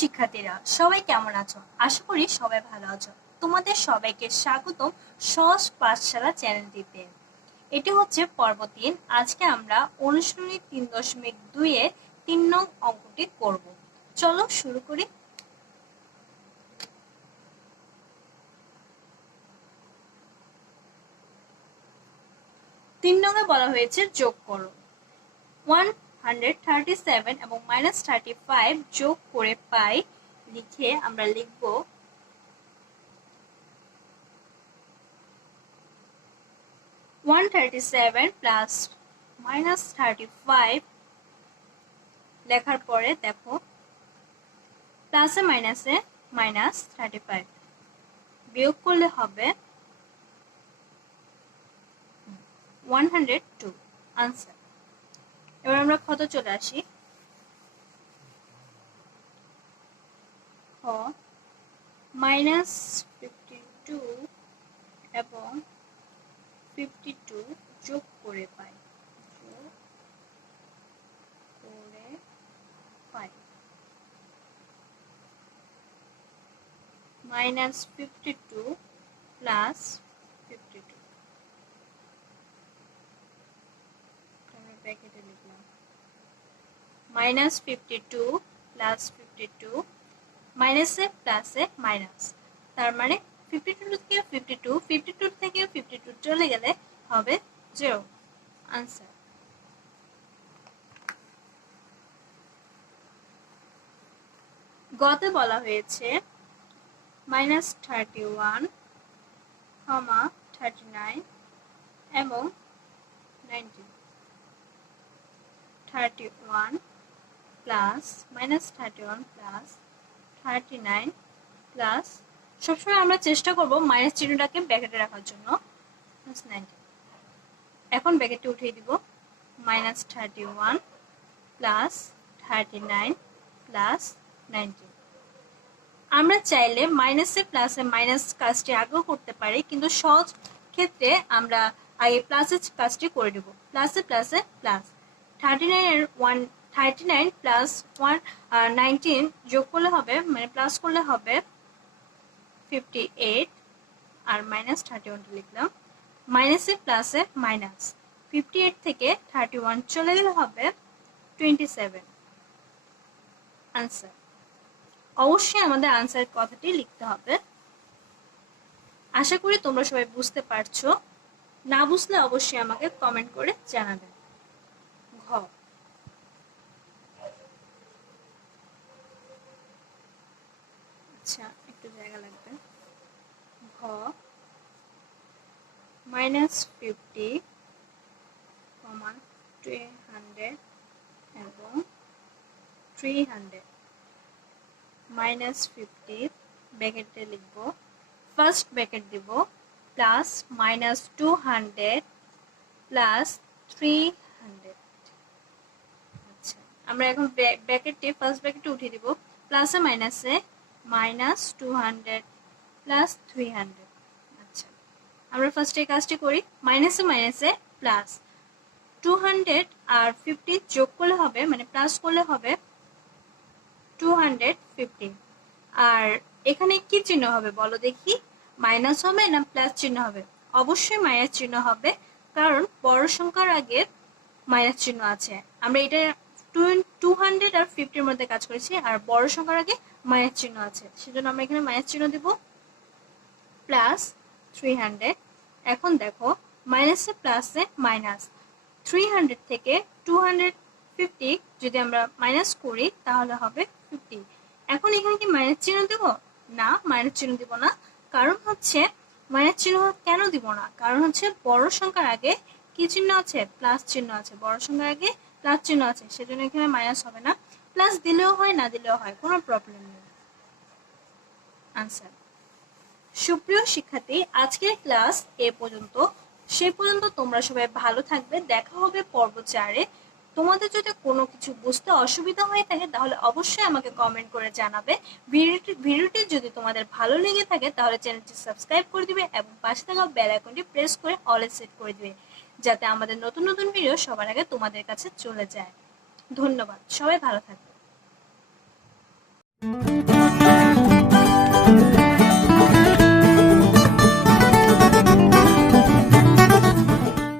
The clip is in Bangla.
শিক্ষার্থীরা, সবাই কেমন আছো? আশা করি সবাই ভালো আছো। তোমাদের সবাইকে স্বাগতম সহজ পাঠশালা চ্যানেলটিতে। এটি হচ্ছে পর্ব তিন। আজকে আমরা অনুশীলনী তিন দশমিক দুইয়ে তিন নং অঙ্কটি করব। চলো শুরু করি। তিন নঙে বলা হয়েছে যোগ করো। ওয়ান হান্ড্রেড থার্টি সেভেন এবং মাইনাস থার্টি ফাইভ যোগ করে পাই, লিখে আমরা লিখব one thirty seven plus minus thirty five লেখার পরে দেখো প্লাসে মাইনাসে মাইনাস থার্টি ফাইভ বিয়োগ করলে হবে ওয়ান হান্ড্রেড টু আনসার এবার আমরা কত চলে আসি। খ মাইনাস ফিফটি টু এবং ফিফটি টু যোগ করে পাই। যোগ করে পাই। Minus fifty two plus fifty two ব্র্যাকেটে লিখলাম minus fifty two plus fifty two মাইনাসে প্লাসে মাইনাস তার মানে ফিফটি টু থেকে ফিফটি টু ফিফটি টু থেকে ফিফটি টু চলে গেলে হবে জিরো আনসার গতে বলা হয়েছে minus thirty one comma thirty nine এবং nineteen thirty one plus minus thirty one plus thirty nine plus সবসময় আমরা চেষ্টা করব মাইনাস চিহ্নটাকে ব্যাকেটে রাখার জন্য প্লাস এখন ব্যাকেটে উঠিয়ে দিব minus thirty one plus thirty nine plus nineteen আমরা চাইলে মাইনাসে প্লাসে মাইনাস কাজটি আগেও করতে পারি, কিন্তু সহজ ক্ষেত্রে আমরা আগে প্লাসের কাজটি করে দেবো প্লাসে প্লাসে প্লাস থার্টি নাইনের one thirty nine plus one nineteen যোগ করলে হবে মানে প্লাস করলে হবে ফিফটি এইট আর মাইনাস থার্টি ওয়ানটা লিখলাম। মাইনাসে প্লাসে মাইনাস ফিফটি এইট থেকে থার্টি ওয়ান চলে গেলে হবে টোয়েন্টি সেভেন আনসার অবশ্যই আমাদের আনসারের কথাটি লিখতে হবে। আশা করি তোমরা সবাই বুঝতে পারছ। না বুঝলে অবশ্যই আমাকে কমেন্ট করে জানাবেন ঘ আচ্ছা একটু জায়গা লাগবে। ঘ minus fifty comma two hundred এবং থ্রি হান্ড্রেড মাইনাস ফিফটি ব্যাকেটে লিখব। ফার্স্ট ব্যাকেট দিব plus minus two hundred plus three hundred আমরা এখন ব্র্যাকেটে ফার্স্ট ব্র্যাকেটে উঠিয়ে দিব। প্লাসে মাইনাসে minus two hundred plus three hundred আচ্ছা আমরা ফার্স্টে এই কাজটি করি। মাইনাসে মাইনাসে প্লাস টু হান্ড্রেড আর ফিফটি যোগ করলে হবে মানে প্লাস করলে হবে টু হান্ড্রেড ফিফটি আর এখানে কি চিহ্ন হবে বলো দেখি? মাইনাস হবে না প্লাস চিহ্ন হবে? অবশ্যই মাইনাস চিহ্ন হবে, কারণ বড় সংখ্যার আগে মাইনাস চিহ্ন আছে। আমরা এটা টু হান্ড্রেড আর ফিফটির মধ্যে কাজ করেছি, আর বড় সংখ্যার আগে মাইনাস চিহ্ন আছে। সেজন্য আমরা এখানে মাইনাস চিহ্ন দিব। প্লাস থ্রি হান্ড্রেড এখন দেখো মাইনাসে প্লাসে মাইনাস থ্রি হান্ড্রেড থেকে টু হান্ড্রেড ফিফটি যদি আমরা মাইনাস করি, তাহলে হবে ফিফটি এখন এখানে কি মাইনাস চিহ্ন দেব? না মাইনাস চিহ্ন দিব না। কারণ হচ্ছে মাইনাস চিহ্ন কেন দিব না? কারণ হচ্ছে বড় সংখ্যার আগে কি চিহ্ন আছে? প্লাস চিহ্ন আছে। বড় সংখ্যার আগে প্লাস চিহ্ন আছে, সেজন্য এখানে মাইনাস হবে না। প্লাস দিলেও হয়, না দিলেও হয়, কোনো প্রবলেম নেই। আনসার সুপ্রিয় শিক্ষার্থী, আজকের ক্লাস এ পর্যন্ত। সে পর্যন্ত তোমরা সবাই ভালো থাকবে। দেখা হবে পর্ব চারে তোমাদের যদি কোনো কিছু বুঝতে অসুবিধা হয়ে থাকে, তাহলে অবশ্যই আমাকে কমেন্ট করে জানাবে। ভিডিওটি ভিডিওটি যদি তোমাদের ভালো লেগে থাকে, তাহলে চ্যানেলটি সাবস্ক্রাইব করে দিবে এবং পাশে থাকা বেল আইকনটি প্রেস করে অলে সেট করে দিবে। যাতে আমাদের নতুন নতুন ভিডিও সবার আগে তোমাদের কাছে চলে যায়। ধন্যবাদ। সবাই ভালো থাকবে